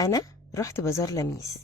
انا رحت بازار لميس.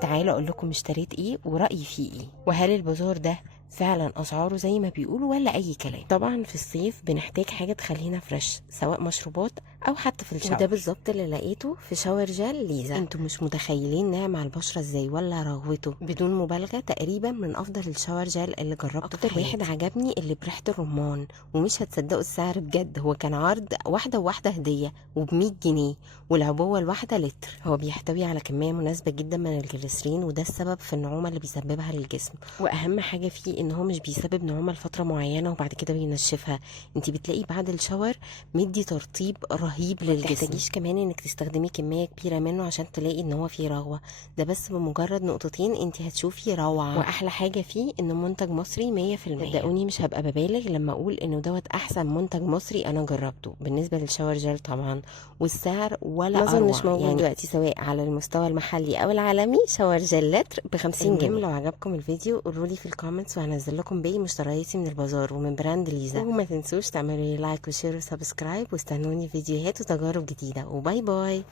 تعالوا اقول لكم اشتريت ايه ورأيي فيه ايه، وهل البازار ده فعلا اسعاره زي ما بيقولوا ولا اي كلام. طبعا في الصيف بنحتاج حاجه تخلينا فريش، سواء مشروبات او حتى في الشاور، وده بالظبط اللي لقيته في شاور جel ليزا. انتوا مش متخيلين ناعم على البشره ازاي، ولا رغوته بدون مبالغه تقريبا من افضل الشاور جel اللي جربته في حياتي. واحد عجبني اللي بريحه الرمان، ومش هتصدقوا السعر بجد، هو كان عرض واحده وواحده هديه وب100 جنيه، والعبوه الواحده لتر. هو بيحتوي على كميه مناسبه جدا من الجليسرين، وده السبب في النعومه اللي بيسببها للجسم، واهم حاجه فيه ان هو مش بيسبب نعومه لفتره معينه وبعد كده بينشفها. انت بتلاقي بعد الشاور مدي ترطيب رهيب للجسم. ما تحتاجيش كمان انك تستخدمي كميه كبيره منه عشان تلاقي ان هو فيه رغوه، ده بس بمجرد نقطتين انت هتشوفي روعه. واحلى حاجه فيه انه منتج مصري 100%. صدقوني مش هبقى ببالغ لما اقول انه دوت احسن منتج مصري انا جربته بالنسبه للشاور جel طبعا، والسعر ولا اروع. مش موجود يعني دلوقتي سواء على المستوى المحلي او العالمي. شاور جel لتر ب50 جنيه. لو عجبكم الفيديو قولوا لي في الكومنتس، وهنزل لكم باقي مشترياتي من البازار ومن براند ليزا. وما تنسوش تعملوا لي لايك وشير وسبسكرايب، واستنوني فيديوهات وتجارب جديده، وباي باي.